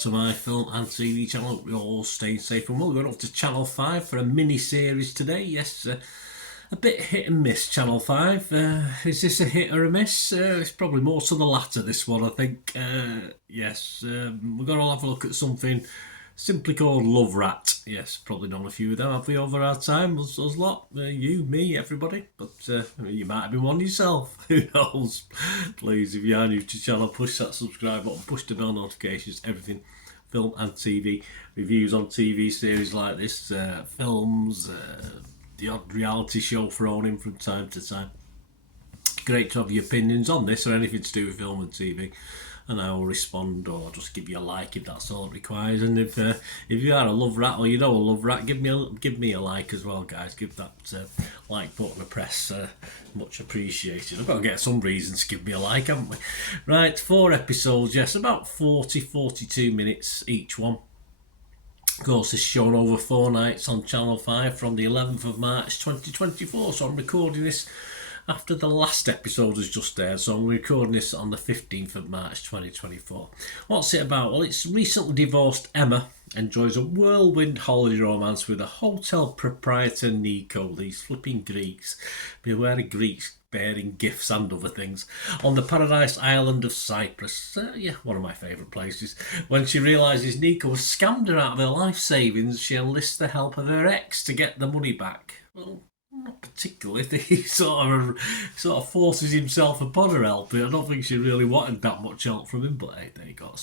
to my film and TV channel. We're all staying safe and well. We're going up to Channel 5 for a mini-series today. Yes, a bit hit and miss, Channel 5. Is this a hit or a miss? It's probably more to the latter, this one, I think. Yes, we're going to have a look at something simply called Love Rat. Yes, probably known a few of them, have we, over our time? Us lot, you, me, everybody. But you might have been one yourself. Who knows? Please, if you are new to the channel, push that subscribe button, push the bell notifications, everything film and TV. Reviews on TV series like this, films, the odd reality show thrown in from time to time. Great to have your opinions on this or anything to do with film and TV, and I will respond or just give you a like if that's all it requires. And if you are a love rat or you know a love rat, give me a like as well, guys. Give that like button a press, much appreciated. I've got to get some reason to give me a like, haven't we? Right, 4 episodes, yes, about 42 minutes each one. Of course, it's shown over 4 nights on Channel 5 from the 11th of March 2024. So I'm recording this after the last episode has just aired, so I'm recording this on the 15th of March 2024. What's it about? Well, it's recently divorced Emma enjoys a whirlwind holiday romance with a hotel proprietor Nico. These flipping Greeks. Beware of Greeks bearing gifts and other things on the paradise island of Cyprus. Yeah, one of my favourite places. When she realises Nico has scammed her out of her life savings, she enlists the help of her ex to get the money back. Well, not particularly. He sort of forces himself upon her help. I don't think she really wanted that much help from him, but hey, there you go.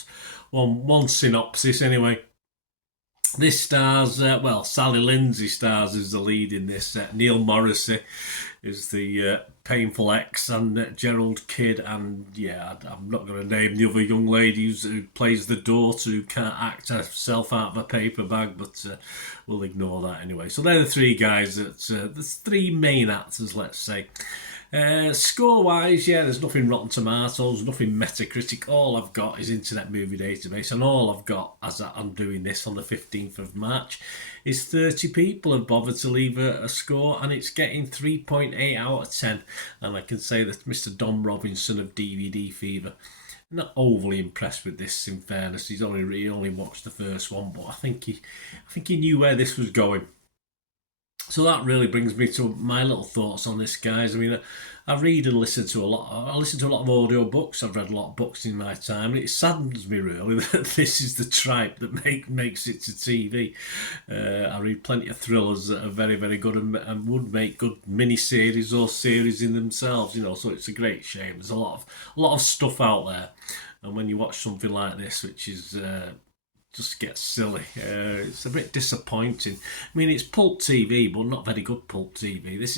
One synopsis anyway. This stars, Sally Lindsay stars as the lead in this. Neil Morrissey is the painful ex, and Gerald Kidd, and yeah, I'm not going to name the other young lady who plays the daughter who can't act herself out of a paper bag, but we'll ignore that anyway. So they're the 3 guys, the 3 main actors, let's say. Score-wise, yeah, there's nothing Rotten Tomatoes, nothing Metacritic. All I've got is Internet Movie Database, and all I've got, as I'm doing this on the 15th of March, is 30 people have bothered to leave a score, and it's getting 3.8 out of 10. And I can say that Mr. Dom Robinson of DVD Fever, not overly impressed with this, in fairness. He only watched the first one, but I think he knew where this was going. So that really brings me to my little thoughts on this, guys. I mean, I read and listen to a lot. I listen to a lot of audio books. I've read a lot of books in my time, and it saddens me really that this is the tripe that makes it to TV. I read plenty of thrillers that are very, very good and would make good mini-series or series in themselves. You know, so it's a great shame. There's a lot of stuff out there, and when you watch something like this, which is just gets silly. It's a bit disappointing. I mean, it's pulp TV, but not very good pulp TV. This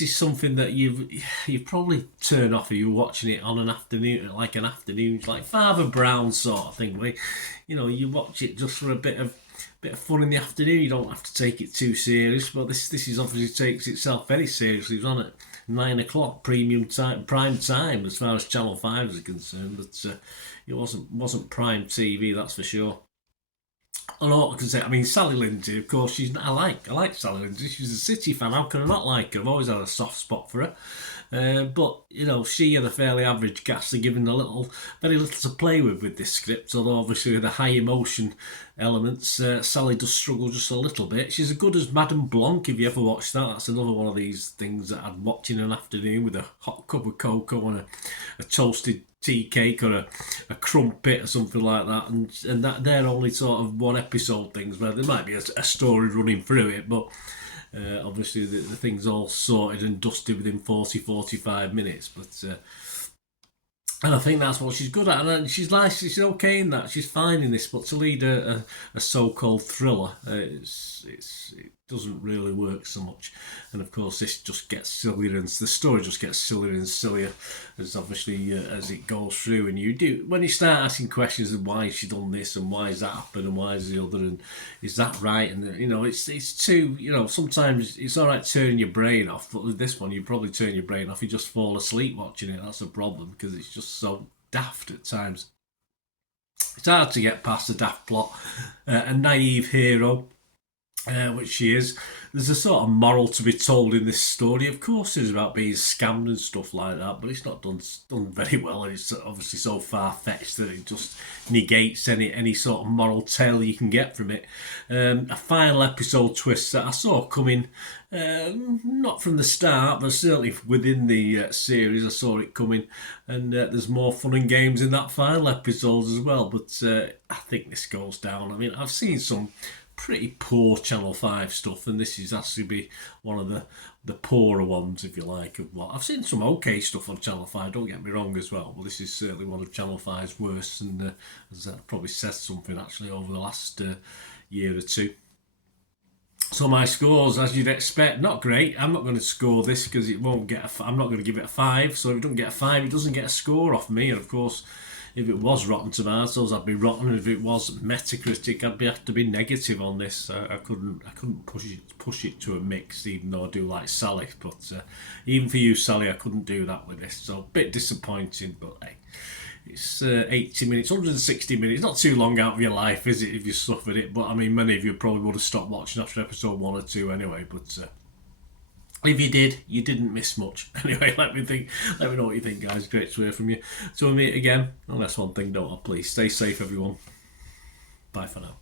is something that you've probably turned off if you're watching it on an afternoon, like Father Brown sort of thing, where you watch it just for a bit of fun in the afternoon. You don't have to take it too serious. But this is obviously takes itself very seriously. It was on at 9 o'clock prime time as far as Channel 5 is concerned, but it wasn't prime TV, that's for sure. I know what I can say. I mean, Sally Lindsay, of course, I like Sally Lindsay. She's a City fan. How can I not like her? I've always had a soft spot for her. But she and a fairly average cast are given very little to play with this script. Although obviously with the high emotion elements, Sally does struggle just a little bit. She's as good as Madame Blanc. If you ever watched that, that's another one of these things that I'd watch in an afternoon with a hot cup of cocoa and a toasted tea cake or a crumpet or something like that, and that they're only sort of 1 episode things where there might be a story running through it, but obviously the thing's all sorted and dusted within 40-45 minutes, but and I think that's what she's good at, and she's nice. She's okay in that. She's fine in this, but to lead a so-called thriller, it doesn't really work so much. And of course, this just gets sillier, and the story just gets sillier and sillier as obviously as it goes through. And when you start asking questions of why she done this and why has that happened and why is the other and is that right? And it's too. Sometimes it's all right turning your brain off, but with this one, you probably turn your brain off. You just fall asleep watching it. That's a problem because it's just so daft at times. It's hard to get past the daft plot. A naive hero, which she is. there's a sort of moral to be told in this story. Of course, it's about being scammed and stuff like that, but it's not done very well, and it's obviously so far fetched that it just negates any sort of moral tale you can get from it. A final episode twist that I saw coming, not from the start, but certainly within the series, I saw it coming, and there's more fun and games in that final episode as well. But I think this goes down. I mean, I've seen some pretty poor Channel 5 stuff, and this is actually be one of the poorer ones, if you like, of what I've seen. Some okay stuff on Channel 5, don't get me wrong as well, but this is certainly one of Channel 5's worst, and as that probably says something actually over the last year or two. So my scores, as you'd expect, not great. I'm not going to score this because it won't get. I'm not going to give it a 5. So if it doesn't get a 5, it doesn't get a score off me. And of course, if it was Rotten Tomatoes, I'd be rotten. If it was Metacritic, I'd have to be negative on this. I couldn't push it to a mix, even though I do like Sally. But even for you, Sally, I couldn't do that with this. So a bit disappointing, but hey. It's 80 minutes, 160 minutes. Not too long out of your life, is it, if you suffered it? But I mean, many of you probably would have stopped watching after episode 1 or 2 anyway. But if you did, you didn't miss much. Anyway, let me know what you think, guys. Great to hear from you. Till we meet again, unless one thing don't I, please stay safe, everyone. Bye for now.